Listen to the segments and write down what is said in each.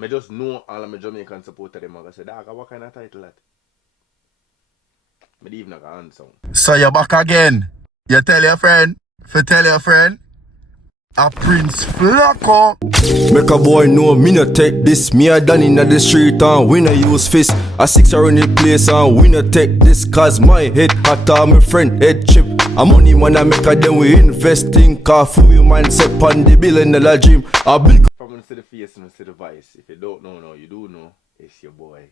I just know all of my Jamaican supporters them. I said, dog, what kind of title that? I even got answer. So you're back again. You tell your friend. Tell your friend. A Prince Flacco. Make a boy know me no take this. Me a done inna the street and we no use fist. A six around the place and we no take this. Cause my head hotter, my friend head chip. A money man I make a then we invest in. Cause full man set on the bill in the gym. A big From the city face and the vice. If you don't know now, you do know. It's your boy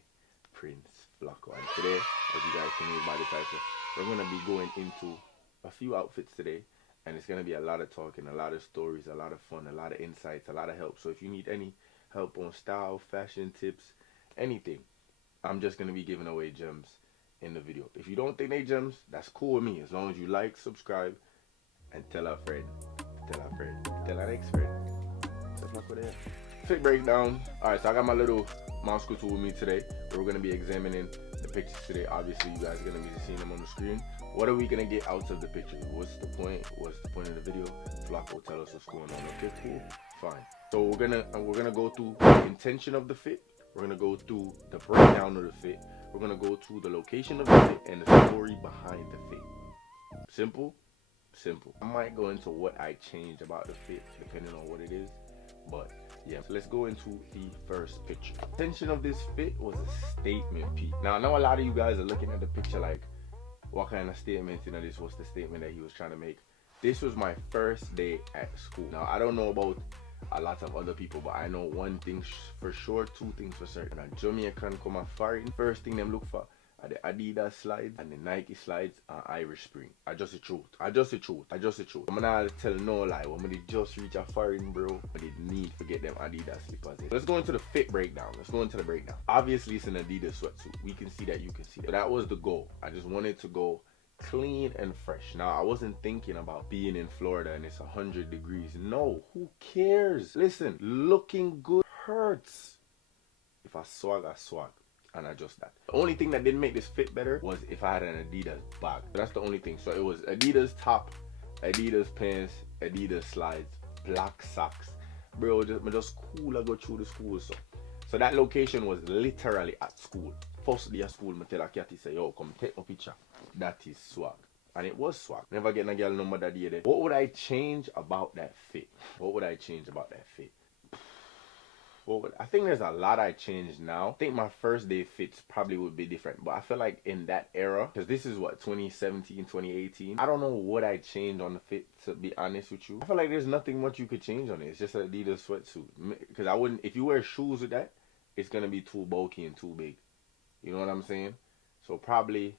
Prince Flacco. And today, as you guys can read by the title, we're gonna be going into a few outfits today. And it's going to be a lot of talking, a lot of stories, a lot of fun, a lot of insights, a lot of help. So if you need any help on style, fashion tips, anything, I'm just going to be giving away gems in the video. If you don't think they gems, that's cool with me. As long as you like, subscribe, and tell a friend. Tell a friend. Tell our next friend. Just like what they have. Fit breakdown. Alright, so I got my little mouse tool with me today. We're going to be examining the pictures today. Obviously, you guys are going to be seeing them on the screen. What are we gonna get out of the picture? What's the point? What's the point of the video? Flacco, tell us what's going on. Okay, cool, fine. So we're gonna go through the intention of the fit. We're gonna go through the breakdown of the fit. We're gonna go through the location of the fit and the story behind the fit. Simple, simple. I might go into what I changed about the fit depending on what it is, but yeah. So let's go into the first picture. The intention of this fit was a statement piece. Now I know a lot of you guys are looking at the picture like, what kind of statement, you know, this was the statement that he was trying to make. This was my first day at school. Now, I don't know about a lot of other people, but I know one thing for sure, two things for certain. A Jamaican come a foreign, first thing them look for are the Adidas slides and the Nike slides and Irish Spring. I just the truth. I just the truth. I just the truth. I'm not tell no lie. When we just reach a foreign, bro, I did need to get them Adidas slippers. Let's go into the fit breakdown. Let's go into the breakdown. Obviously, it's an Adidas sweatsuit. We can see that. You can see that. So that was the goal. I just wanted to go clean and fresh. Now, I wasn't thinking about being in Florida and it's 100 degrees. No, who cares? Listen, looking good hurts. If I swag, I swag. And adjust that. The only thing that didn't make this fit better was if I had an Adidas bag. That's the only thing. So it was Adidas top, Adidas pants, Adidas slides, black socks. Bro, just cool. I go through the school. So that location was literally at school. First day of school, I tell a Cathy, say, yo, come take my picture. That is swag. And it was swag. Never getting a girl number that day. What would I change about that fit? What would I change about that fit? I think there's a lot I changed now. I think my first day fits probably would be different, but I feel like in that era, because this is what, 2017, 2018, I don't know what I changed on the fit, to be honest with you. I feel like there's nothing much you could change on it. It's just an Adidas sweatsuit. Because I wouldn't, if you wear shoes with that, it's going to be too bulky and too big. You know what I'm saying? So probably,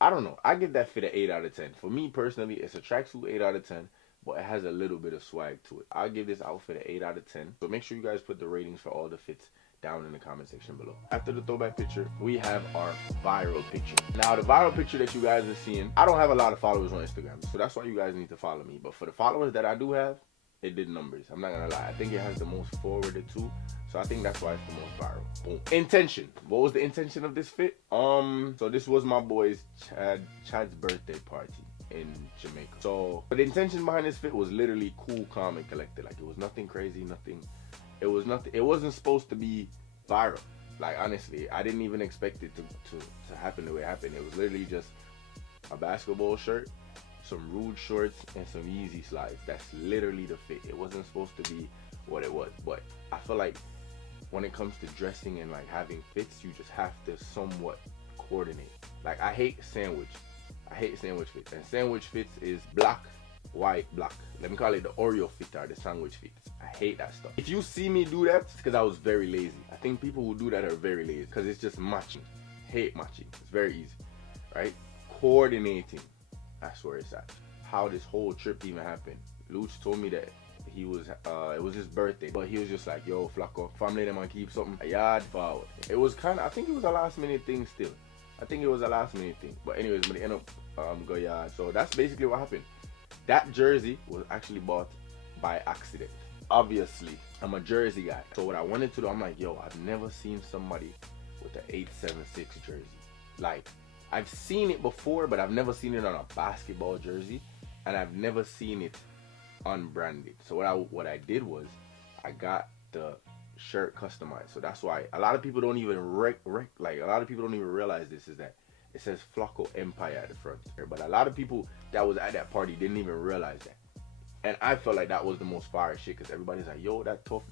I don't know. I give that fit an 8 out of 10. For me personally, it's a tracksuit 8 out of 10. But it has a little bit of swag to it. I'll give this outfit an 8 out of 10. So make sure you guys put the ratings for all the fits down in the comment section below. After the throwback picture, we have our viral picture. Now, the viral picture that you guys are seeing, I don't have a lot of followers on Instagram, so that's why you guys need to follow me. But for the followers that I do have, it did numbers. I'm not gonna lie. I think it has the most forwarded too. So I think that's why it's the most viral. Boom. Intention. What was the intention of this fit? So this was my boy's Chad's birthday party in Jamaica. So but the intention behind this fit was literally cool, calm, and collected. Like, it was nothing crazy, nothing. It was nothing. It wasn't supposed to be viral. Like, honestly, I didn't even expect it to happen the way it happened. It was literally just a basketball shirt, some rude shorts, and some Yeezy slides. That's literally the fit. It wasn't supposed to be what it was. But I feel like when it comes to dressing and like having fits, you just have to somewhat coordinate. Like, I hate sandwich fits. And sandwich fits is black, white, black. Let me call it the Oreo fit or the sandwich fits. I hate that stuff. If you see me do that, it's because I was very lazy. I think people who do that are very lazy because it's just matching. Hate matching. It's very easy, right? Coordinating. That's where it's at. How this whole trip even happened. Luch told me that he was, it was his birthday, but he was just like, yo, Flacco, family them and keep something a yard forward. It was kind of, I think it was a last minute thing still. I think it was a last minute thing. But anyways, but they end up go yard. So that's basically what happened. That jersey was actually bought by accident. Obviously, I'm a jersey guy. So what I wanted to do, I'm like, yo, I've never seen somebody with the 876 jersey. Like, I've seen it before, but I've never seen it on a basketball jersey, and I've never seen it unbranded. So what I did was I got the shirt customized. So that's why a lot of people don't even like a lot of people don't even realize this is that it says Flocko Empire at the front. But a lot of people that was at that party didn't even realize that. And I felt like that was the most fire shit because everybody's like, yo, that tough.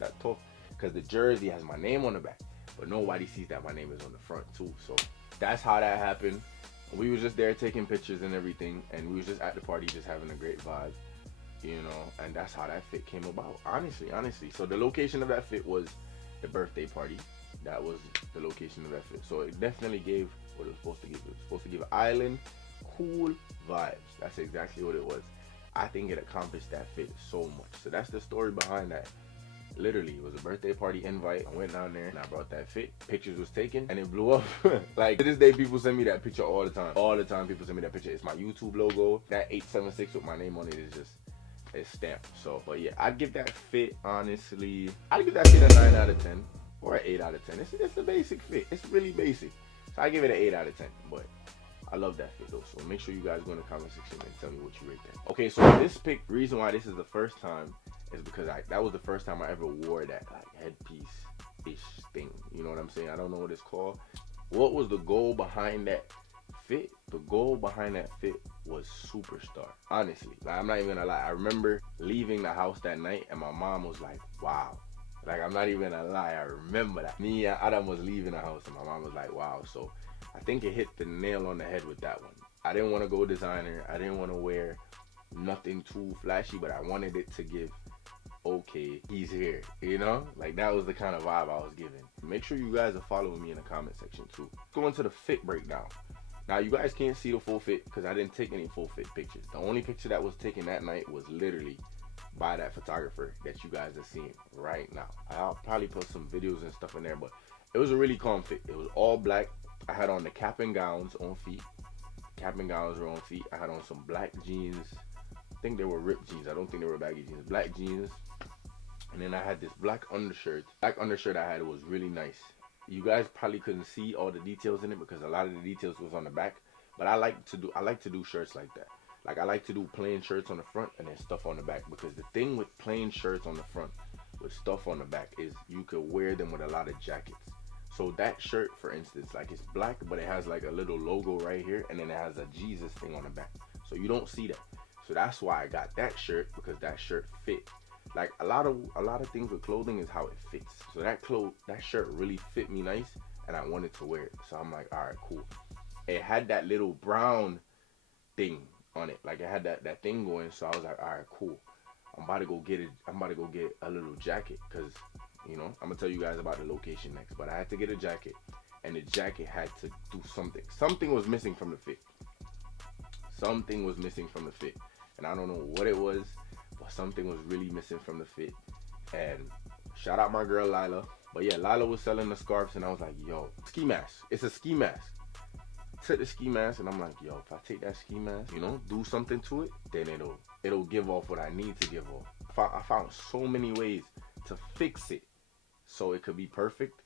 Because the jersey has my name on the back. But nobody sees that my name is on the front too. So that's how that happened. We was just there taking pictures and everything. And we was just at the party just having a great vibe. You know, and that's how that fit came about. Honestly. So the location of that fit was the birthday party. That was the location of that fit. So it definitely gave what it was supposed to give. It was supposed to give island cool vibes. That's exactly what it was. I think it accomplished that fit so much. So that's the story behind that. Literally, it was a birthday party invite. I went down there and I brought that fit. Pictures was taken and it blew up. Like to this day, people send me that picture all the time. All the time, people send me that picture. It's my YouTube logo. That 876 with my name on it is just, it's stamped. So, but yeah, I'd give that fit, honestly, I'd give that fit a 9 out of 10 or an 8 out of 10. It's a basic fit. It's really basic. So I give it an 8 out of 10. But I love that fit though. So make sure you guys go in the comment section and tell me what you rate that. Okay, so this pick, reason why this is the first time is because that was the first time I ever wore that like headpiece-ish thing. You know what I'm saying? I don't know what it's called. What was the goal behind that fit? The goal behind that fit was superstar. Honestly, like, I'm not even gonna lie. I remember leaving the house that night and my mom was like, wow. Like, I'm not even gonna lie. I remember that. Me and Adam was leaving the house and my mom was like, wow. So I think it hit the nail on the head with that one. I didn't want to go designer. I didn't want to wear nothing too flashy, but I wanted it to give, okay, he's here, you know? Like, that was the kind of vibe I was giving. Make sure you guys are following me in the comment section too. Go into the fit breakdown. Now, you guys can't see the full fit because I didn't take any full fit pictures. The only picture that was taken that night was literally by that photographer that you guys are seeing right now. I'll probably put some videos and stuff in there, but it was a really calm fit. It was all black. I had on the cap and gowns on feet. Cap and gowns were on feet. I had on some black jeans. I think they were ripped jeans. I don't think they were baggy jeans. Black jeans. And then I had this black undershirt. Black undershirt I had, it was really nice. You guys probably couldn't see all the details in it because a lot of the details was on the back. But I like to do shirts like that. Like, I like to do plain shirts on the front and then stuff on the back. Because the thing with plain shirts on the front with stuff on the back is you could wear them with a lot of jackets. So that shirt, for instance, like, it's black, but it has like a little logo right here, and then it has a Jesus thing on the back. So you don't see that. So that's why I got that shirt, because that shirt fit. Like, a lot of things with clothing is how it fits. So that shirt really fit me nice, and I wanted to wear it. So I'm like, all right, cool. It had that little brown thing on it, like it had that thing going. So I was like, all right, cool. I'm about to go get a little jacket, because, you know, I'm gonna tell you guys about the location next. But I had to get a jacket, and the jacket had to do something. Something was missing from the fit. Something was missing from the fit, and I don't know what it was, but something was really missing from the fit. And shout out my girl Lila. But yeah, Lila was selling the scarves, and I was like, yo, ski mask. It's a ski mask. Took the ski mask, and I'm like, yo, if I take that ski mask, you know, do something to it, then it'll give off what I need to give off. I found so many ways to fix it so it could be perfect,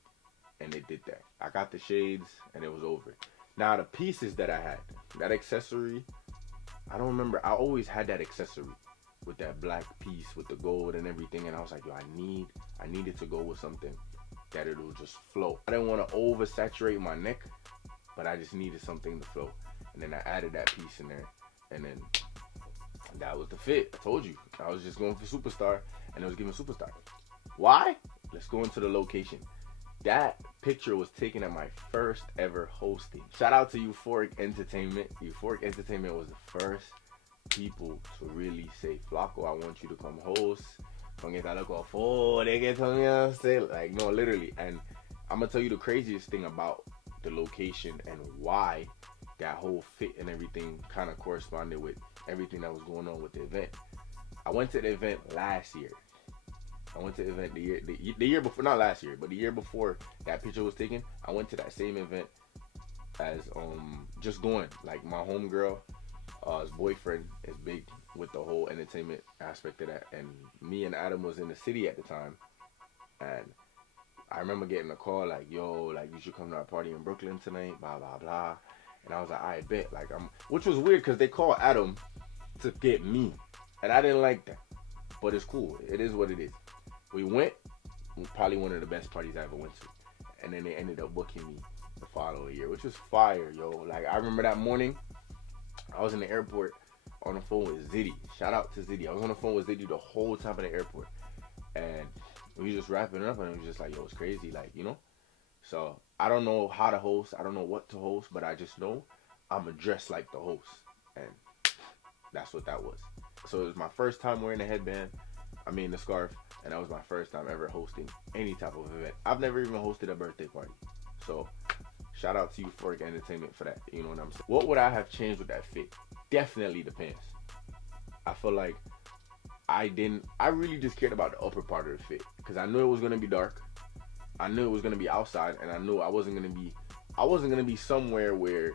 and it did that. I got the shades, and it was over. Now, the pieces that I had, that accessory, I don't remember. I always had that accessory with that black piece with the gold and everything, and I was like, yo, I needed to go with something that it'll just flow. I didn't want to oversaturate my neck, but I just needed something to flow. And then I added that piece in there, and then that was the fit. I told you, I was just going for superstar, and it was giving superstar. Why? Let's go into the location. That picture was taken at my first ever hosting. Shout out to Euphoric Entertainment. Euphoric Entertainment was the first people to really say, Flocko, I want you to come host. Like, no, literally. And I'm gonna tell you the craziest thing about the location and why that whole fit and everything kind of corresponded with everything that was going on with the event. I went to the event last year. I went to the event the year before, not last year, but the year before that picture was taken. I went to that same event as just going. Like, my homegirl, his boyfriend is big with the whole entertainment aspect of that, and me and Adam was in the city at the time, and I remember getting a call like, yo, like, you should come to our party in Brooklyn tonight, blah blah blah. And I was like, I bet. Like, which was weird because they called Adam to get me, and I didn't like that, but it's cool. It is what it is. We went probably one of the best parties I ever went to. And then they ended up booking me the following year, which was fire, yo. Like, I remember that morning, I was in the airport on the phone with Ziddy. Shout out to Ziddy. I was on the phone with Ziddy the whole time in the airport. And we was just wrapping it up, and it was just like, yo, it's crazy, like, you know? So, I don't know how to host. I don't know what to host, but I just know I'm going to dress like the host. And that's what that was. So, it was my first time wearing a headband. I mean, the scarf. And that was my first time ever hosting any type of event. I've never even hosted a birthday party. So, shout out to Euphoric Entertainment for that. You know what I'm saying? What would I have changed with that fit? Definitely the pants. I feel like I really just cared about the upper part of the fit. Because I knew it was going to be dark. I knew it was going to be outside. And I knew I wasn't going to be somewhere where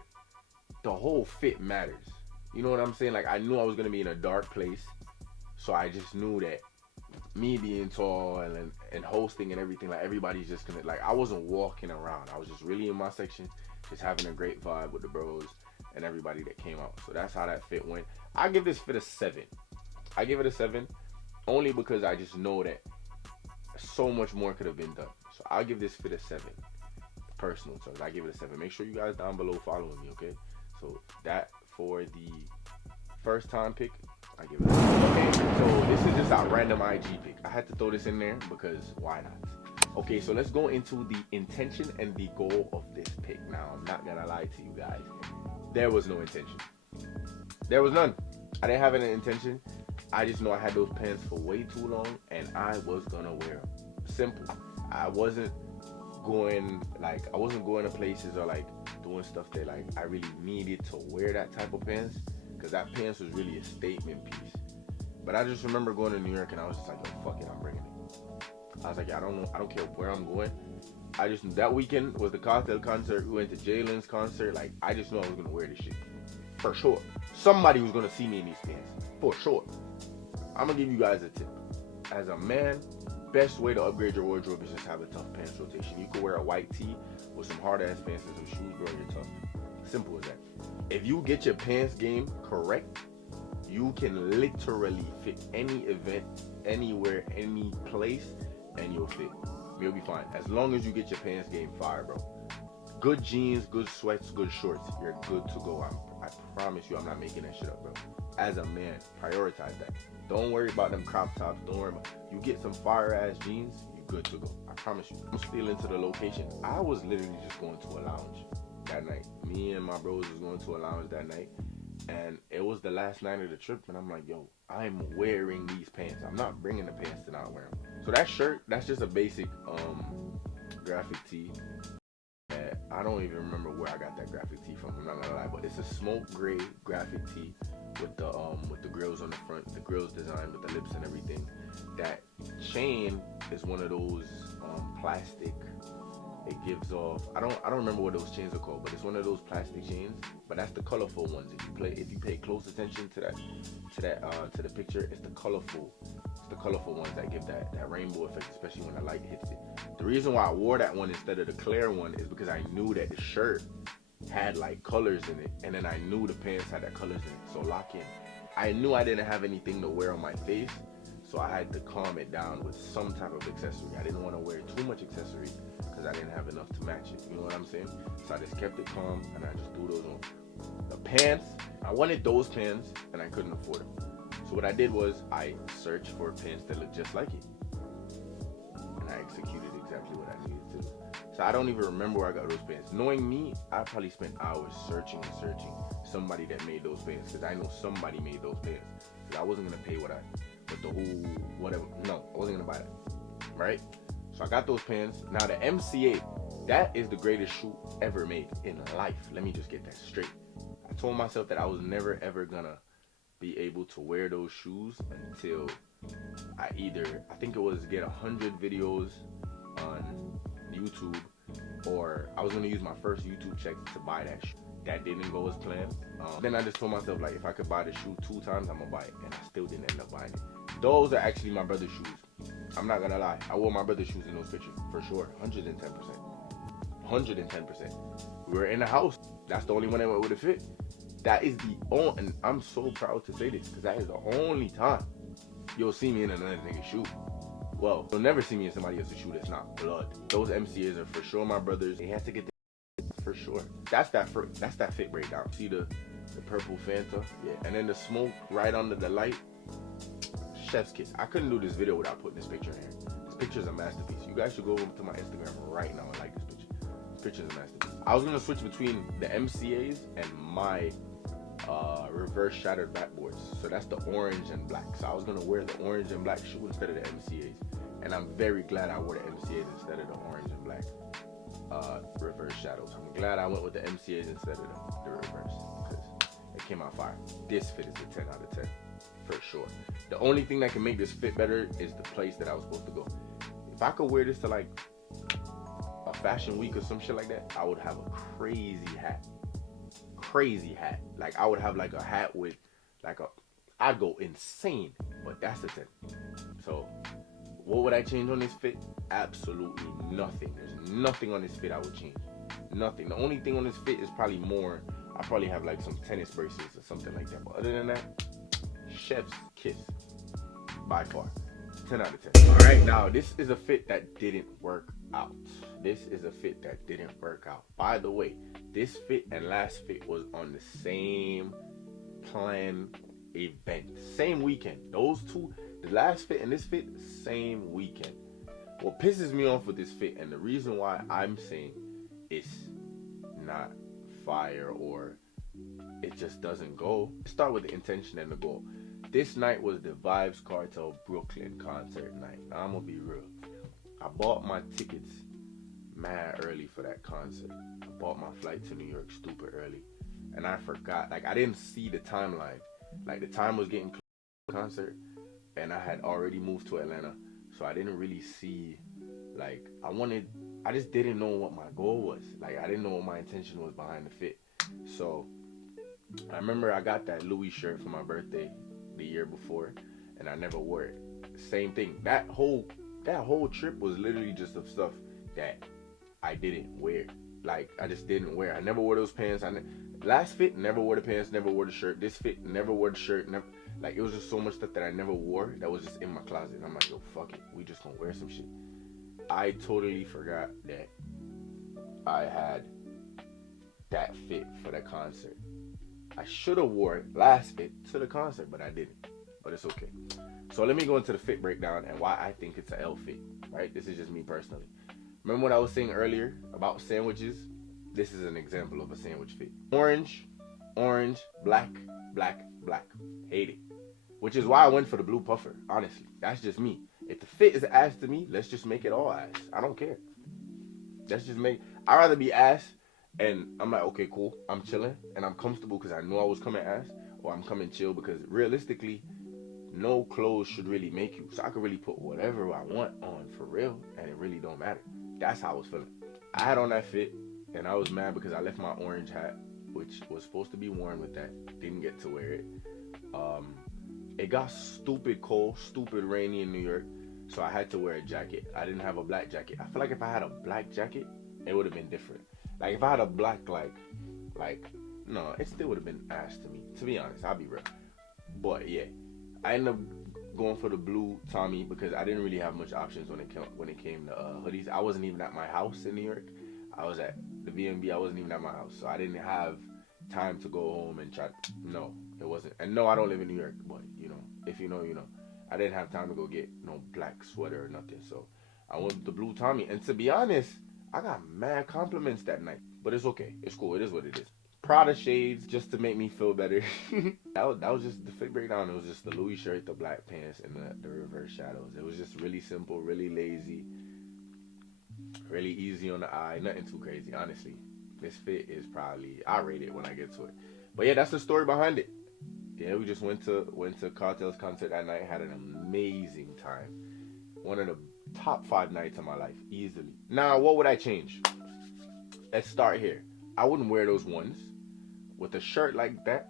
the whole fit matters. You know what I'm saying? Like, I knew I was going to be in a dark place. So I just knew that me being tall and hosting and everything, like, everybody's just gonna, like, I wasn't walking around. I was just really in my section, just having a great vibe with the bros and everybody that came out. So that's how that fit went. I give this fit a 7. I give it a 7 only because I just know that so much more could have been done. So I'll give this fit a 7. Personal choice. I give it a 7. Make sure you guys down below following me, okay? So that for the first time pick, I give it a 7. Okay, so this is just a random IG pick. I had to throw this in there because why not? Okay, so let's go into the intention and the goal of this pick. Now, I'm not gonna lie to you guys. There was no intention. There was none. I didn't have any intention. I just know I had those pants for way too long and I was gonna wear them. Simple. I wasn't going to places or like doing stuff that like I really needed to wear that type of pants. Because that pants was really a statement piece. But I just remember going to New York and I was just like, yo, fuck it, I'm bringing it. I was like, I don't care where I'm going. I just, that weekend was the Cocktail concert. We went to Jalen's concert. Like, I just knew I was going to wear this shit. For sure. Somebody was going to see me in these pants. For sure. I'm going to give you guys a tip. As a man, best way to upgrade your wardrobe is just have a tough pants rotation. You could wear a white tee with some hard ass pants and some shoes, bro, you're tough. Simple as that. If you get your pants game correct, you can literally fit any event, anywhere, any place, and you'll fit. You'll be fine. As long as you get your pants game fire, bro. Good jeans, good sweats, good shorts. You're good to go. I promise you, I'm not making that shit up, bro. As a man, prioritize that. Don't worry about them crop tops. Don't worry about. You get some fire ass jeans, you're good to go. I promise you. I'm still into the location. I was literally just going to a lounge that night. Me and my bros was going to a lounge that night, and it was the last night of the trip, and I'm like, yo, I'm wearing these pants. I'm not bringing the pants to not wear them. So that shirt, that's just a basic graphic tee. I don't even remember where I got that graphic tee from, I'm not gonna lie, but it's a smoke gray graphic tee with the grills on the front, the grills design with the lips and everything. That chain is one of those plastic. It gives off, I don't remember what those chains are called, but it's one of those plastic chains. But that's the colorful ones. If you pay close attention to the picture, it's the colorful ones that give that rainbow effect, especially when the light hits it. The reason why I wore that one instead of the clear one is because I knew that the shirt had like colors in it, and then I knew the pants had that colors in it. So lock in. I knew I didn't have anything to wear on my face, so I had to calm it down with some type of accessory. I didn't want to wear too much accessory because I didn't have enough to match it. You know what I'm saying? So I just kept it calm and I just threw those on. The pants, I wanted those pants and I couldn't afford them. So what I did was I searched for pants that looked just like it. And I executed exactly what I needed to do. So I don't even remember where I got those pants. Knowing me, I probably spent hours searching somebody that made those pants, because I know somebody made those pants. Because I wasn't gonna pay whatever. No, I wasn't gonna buy that. Right? So I got those pants. Now the MCA, that is the greatest shoe ever made in life. Let me just get that straight. I told myself that I was never ever gonna be able to wear those shoes until I think it was get 100 videos on YouTube, or I was gonna use my first YouTube check to buy that shoe. That didn't go as planned. Then I just told myself, like, if I could buy the shoe 2 times, I'm gonna buy it, and I still didn't end up buying it. Those are actually my brother's shoes. I'm not gonna lie, I wore my brother's shoes in those pictures for sure. 110%. 110%. We were in the house. That's the only one that would have fit. That is the only, and I'm so proud to say this, because that is the only time you'll see me in another nigga's shoe. well, you'll never see me in somebody else's shoe that's not blood. Those MCAs are for sure my brothers. They have to get the for sure. That's that fit breakdown. See the purple Fanta? Yeah. And then the smoke right under the light. Chef's kiss. I couldn't do this video without putting this picture in here. This picture is a masterpiece. You guys should go over to my Instagram right now and like this picture. This picture is a masterpiece. I was gonna switch between the MCAs and my reverse shattered backboards. So that's the orange and black. So I was gonna wear the orange and black shoe instead of the MCAs. And I'm very glad I wore the MCAs instead of the orange and black reverse shadows. I'm glad I went with the MCAs instead of the reverse, because it came out fire. This fit is a 10 out of 10 for sure. The only thing that can make this fit better is the place that I was supposed to go. If I could wear this to like a fashion week or some shit like that, I would have a crazy hat. Like I would have like a hat with like I'd go insane. But that's the 10. So what would I change on this fit? Absolutely nothing. There's nothing on this fit I would change. Nothing. The only thing on this fit is probably more. I probably have like some tennis bracelets or something like that. But other than that, chef's kiss by far. 10 out of 10. All right, now this is a fit that didn't work out. This is a fit that didn't work out. By the way, this fit and last fit was on the same planned event, same weekend. Those two, the last fit and this fit, same weekend. What pisses me off with this fit, and the reason why I'm saying it's not fire or it just doesn't go, start with the intention and the goal. This night was the Vibes Cartel Brooklyn concert night. Now, I'm gonna be real. I bought my tickets mad early for that concert. I bought my flight to New York stupid early, and I forgot. Like, I didn't see the timeline. Like, the time was getting close to the concert, and I had already moved to Atlanta, so I didn't really see. Like, I just didn't know what my goal was. Like, I didn't know what my intention was behind the fit. So I remember I got that Louis shirt for my birthday the year before, and I never wore it. Same thing. That whole trip was literally just of stuff that I didn't wear. Like, I just didn't wear. I never wore those pants. Last fit, never wore the pants, never wore the shirt. This fit, never wore the shirt. Never. Like, it was just so much stuff that I never wore that was just in my closet. And I'm like, yo, fuck it. We just gonna wear some shit. I totally forgot that I had that fit for that concert. I should have wore it last fit to the concert, but I didn't. But it's okay. So let me go into the fit breakdown and why I think it's an L fit, right? This is just me personally. Remember what I was saying earlier about sandwiches? This is an example of a sandwich fit. Orange, orange, black, black, black. Hate it. Which is why I went for the blue puffer, honestly. That's just me. If the fit is ass to me, let's just make it all ass. I don't care. I'd rather be ass and I'm like, okay, cool. I'm chilling and I'm comfortable because I know I was coming ass, or I'm coming chill because realistically, no clothes should really make you. So I could really put whatever I want on for real and it really don't matter. That's how I was feeling. I had on that fit and I was mad because I left my orange hat, which was supposed to be worn with that. Didn't get to wear it. It got stupid cold, stupid rainy in New York, so I had to wear a jacket. I didn't have a black jacket. I feel like if I had a black jacket, it would have been different. Like, if I had a black, no, it still would have been ass to me. To be honest, I'll be real. But yeah, I ended up going for the blue Tommy because I didn't really have much options when it came to hoodies. I wasn't even at my house in New York. I was at the VMB. I wasn't even at my house, so I didn't have time to go home and try. No, it wasn't. And no, I don't live in New York, but you know, if you know, you know. I didn't have time to go get no black sweater or nothing, so I went with the blue Tommy. And to be honest, I got mad compliments that night, but it's okay. It's cool. It is what it is. Prada shades just to make me feel better. that was just the fit breakdown. It was just the Louis shirt, the black pants, and the reverse shadows. It was just really simple, really lazy, really easy on the eye. Nothing too crazy, honestly. This fit is probably, I rate it when I get to it. But yeah, that's the story behind it. Yeah, we just went to Cartel's concert that night. Had an amazing time. One of the top 5 nights of my life, easily. Now, what would I change? Let's start here. I wouldn't wear those ones with a shirt like that.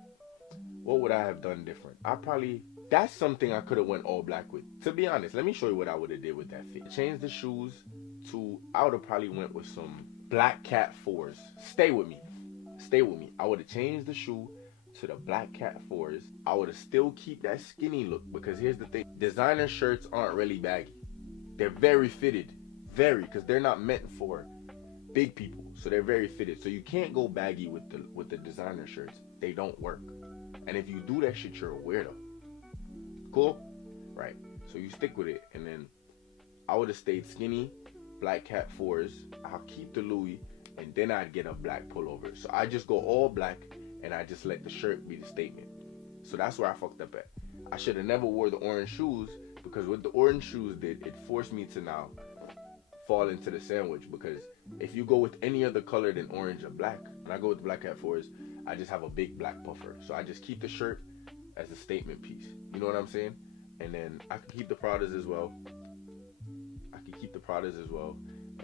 What would I have done different? That's something I could have went all black with. To be honest, let me show you what I would have did with that fit. Change the shoes to, I would have probably went with some black cat 4s. Stay with me. I would have changed the shoe to the black cat 4s. I would have still keep that skinny look, because here's the thing. Designer shirts aren't really baggy. They're very fitted, because they're not meant for big people, so they're very fitted. So you can't go baggy with the designer shirts. They don't work. And if you do that shit, you're a weirdo. Cool? Right. So you stick with it. And then I would have stayed skinny, black Cat 4s. I'll keep the Louis, and then I'd get a black pullover. So I just go all black, and I just let the shirt be the statement. So that's where I fucked up at. I should have never wore the orange shoes, because what the orange shoes did, it forced me to now fall into the sandwich. Because if you go with any other color than orange or black, and I go with the black Cat 4s, I just have a big black puffer. So I just keep the shirt as a statement piece. You know what I'm saying? And then I can keep the Pradas as well.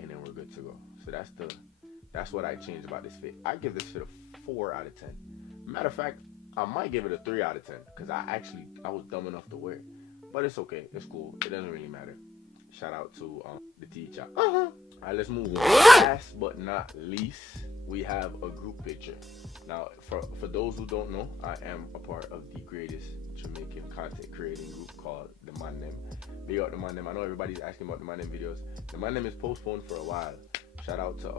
And then we're good to go. So that's what I changed about this fit. I give this fit a 4 out of 10. Matter of fact, I might give it a 3 out of 10, because I was dumb enough to wear it. But it's okay. It's cool. It doesn't really matter. Shout out to the teacher. All right, let's move on. Last but not least, we have a group picture. Now, for those who don't know, I am a part of the greatest Jamaican content creating group called The Man Them. Big up The Man Them. I know everybody's asking about The Man Them videos. The Man Them is postponed for a while. Shout out to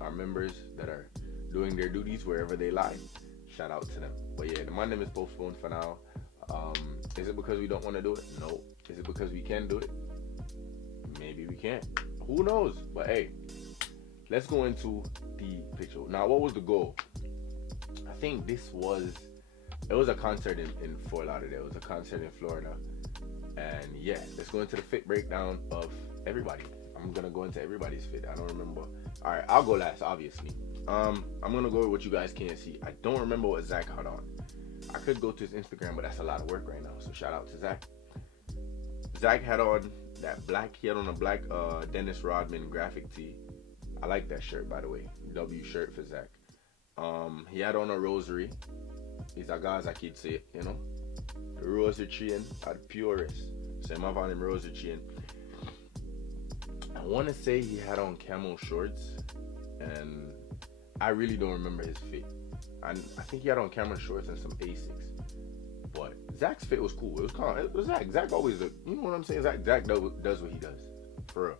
our members that are doing their duties wherever they lie. Shout out to them. But yeah, The Man Them is postponed for now. Is it because we don't want to do it? No. Is it because we can do it? Maybe we can't. Who knows? But hey, let's go into the picture. Now, what was the goal? I think it was a concert in Fort Lauderdale. It was a concert in Florida. And yeah, let's go into the fit breakdown of everybody. I'm gonna go into everybody's fit. I don't remember. All right, I'll go last, obviously. I'm gonna go with what you guys can't see. I don't remember what Zach had on. I could go to his Instagram, but that's a lot of work right now. So shout out to Zach. Zach had on that black. He had on a black Dennis Rodman graphic tee. I like that shirt, by the way. W shirt for Zach. He had on a rosary. He's a guys I could say, you know. The rosary chain are the purest. So I'm on him rosary chain. I want to say he had on camo shorts, and I really don't remember his fit. I think he had on camera shorts and some Asics. But Zach's fit was cool. It was Zach. Zach always, you know what I'm saying? Zach does what he does. For real.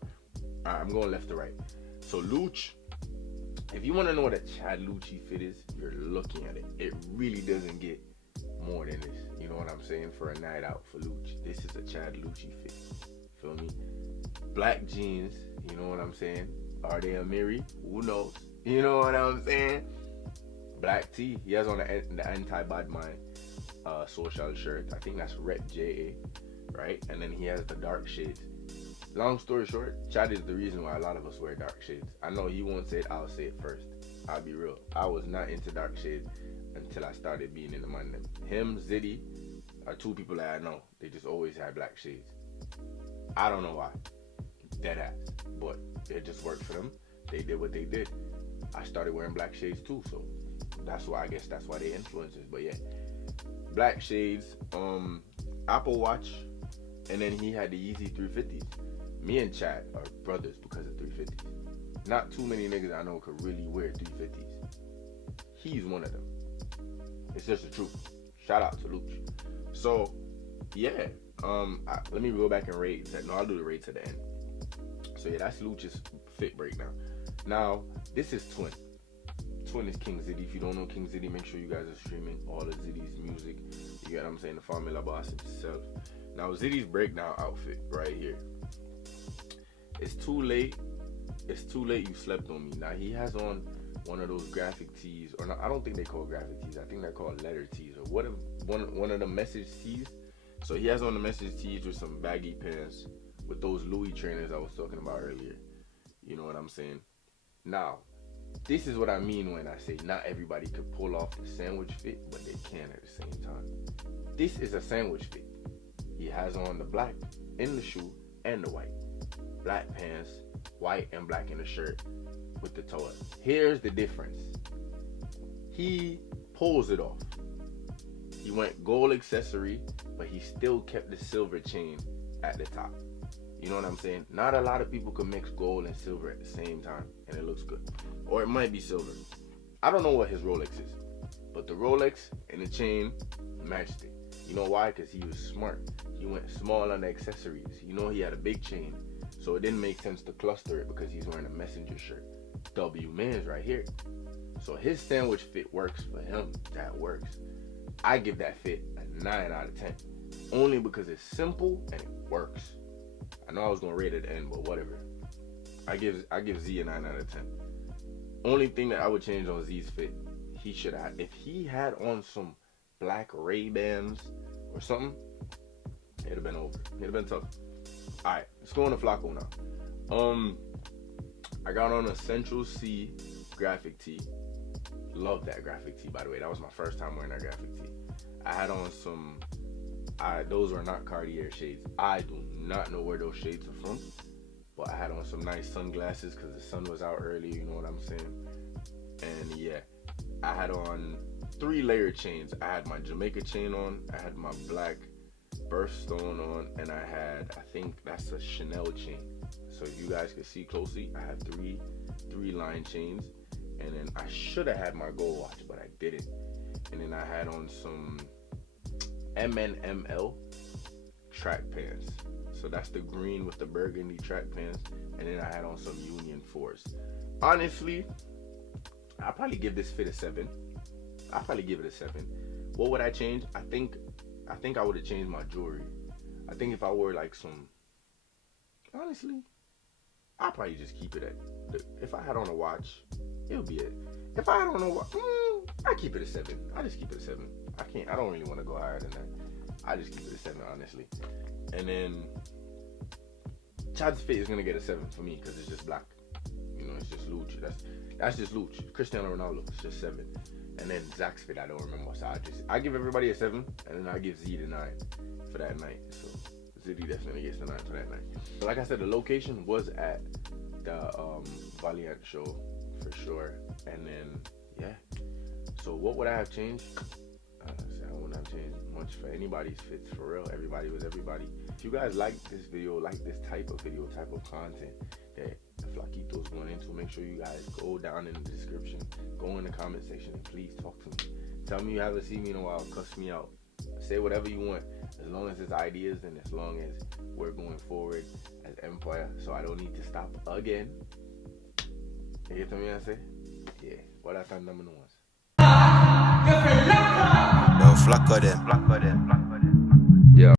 All right, I'm going left to right. So Luch, if you want to know what a Chad Lucci fit is, you're looking at it. It really doesn't get more than this. You know what I'm saying? For a night out for Luch, this is a Chad Lucci fit. Feel me? Black jeans. You know what I'm saying? Are they a Miri? Who knows? You know what I'm saying? Black tee. He has on the anti-bad mind social shirt. I think that's Rep JA, right? And then he has the dark shades. Long story short, Chad is the reason why a lot of us wear dark shades. I know he won't say it, I'll say it first. I'll be real. I was not into dark shades until I started being in the Man Them. Him, Ziddy are two people that I know. They just always had black shades. I don't know why. Dead ass. But it just worked for them. They did what they did. I started wearing black shades too, so that's why they influenced us. But yeah, black shades, Apple Watch, and then he had the Yeezy 350s. Me and Chad are brothers because of 350s. Not too many niggas I know could really wear 350s. He's one of them. It's just the truth. Shout out to Luch. So yeah, let me go back and rate that. No, I'll do the rates at the end. So yeah, that's Luch's fit breakdown. Now, this is Twin. Twin is King Ziddy. If you don't know King Ziddy, make sure you guys are streaming all of Ziddy's music. You get what I'm saying? The Formula Boss himself. Now, Ziddy's breakdown outfit right here. It's too late. It's too late you slept on me. Now, he has on one of those graphic tees. Or no, I don't think they call graphic tees. I think they're called letter tees. Or one of the message tees. So he has on the message tees with some baggy pants. With those Louis trainers I was talking about earlier. You know what I'm saying? Now, this is what I mean when I say not everybody could pull off the sandwich fit, but they can at the same time. This is a sandwich fit. He has on the black in the shoe and the white. Black pants, white and black in the shirt with the toe up. Here's the difference. He pulls it off. He went gold accessory, but he still kept the silver chain at the top. You know what I'm saying? Not a lot of people can mix gold and silver at the same time, and it looks good. Or it might be silver. I don't know what his Rolex is, but the Rolex and the chain matched it. You know why? Because he was smart. he went small on the accessories. You know, he had a big chain, so it didn't make sense to cluster it because he's wearing a messenger shirt. W Man's right here. So his sandwich fit works for him. That works. I give that fit a 9 out of 10. Only because it's simple and it works. I know I was gonna rate it at the end, but whatever. I give Z a 9 out of 10. Only thing that I would change on Z's fit, he should have, if he had on some black Ray-Bans or something, it'd have been over. It'd have been tough. Alright, let's go on to Flacco now. I got on a Central C graphic tee. Love that graphic tee, by the way. That was my first time wearing that graphic tee. I had on some, those are not Cartier shades. I do not know where those shades are from, but I had on some nice sunglasses because the sun was out early, you know what I'm saying? And yeah, I had on 3 layered chains. I had my Jamaica chain on, I had my black birthstone on, and I had, I think that's a Chanel chain. So if you guys can see closely, I have three line chains. And then I should have had my gold watch, but I didn't. And then I had on some MNML track pants. So that's the green with the burgundy track pants. And then I had on some Union 4s. Honestly, I'll probably give this fit a 7. I'll probably give it a 7. What would I change? I think I would have changed my jewelry. I think if I wore like some, honestly, I'll probably just keep it at, if I had on a watch, it'll be it. If I had on a watch, I keep it a 7. I just keep it a 7. I don't really want to go higher than that. I just keep it a 7, honestly. And then Chad's fit is gonna get a 7 for me because it's just black. You know, it's just Luch. That's just Luch. Cristiano Ronaldo, it's just 7. And then Zach's fit, I don't remember. So I give everybody a 7, and then I give Z the 9 for that night. So Ziddy definitely gets the 9 for that night. But like I said, the location was at the Valiant show for sure. And then yeah. So what would I have changed? I wouldn't have changed much for anybody's fits, for real. Everybody was everybody. If you guys like this video, like this type of video, type of content that Flaquito's going into, make sure you guys go down in the description, go in the comment section, and please talk to me. Tell me you haven't seen me in a while, cuss me out. Say whatever you want, as long as it's ideas and as long as we're going forward as Empire, so I don't need to stop again. You get what I say? Yeah, what I thought number ones. Yo, Flacco them.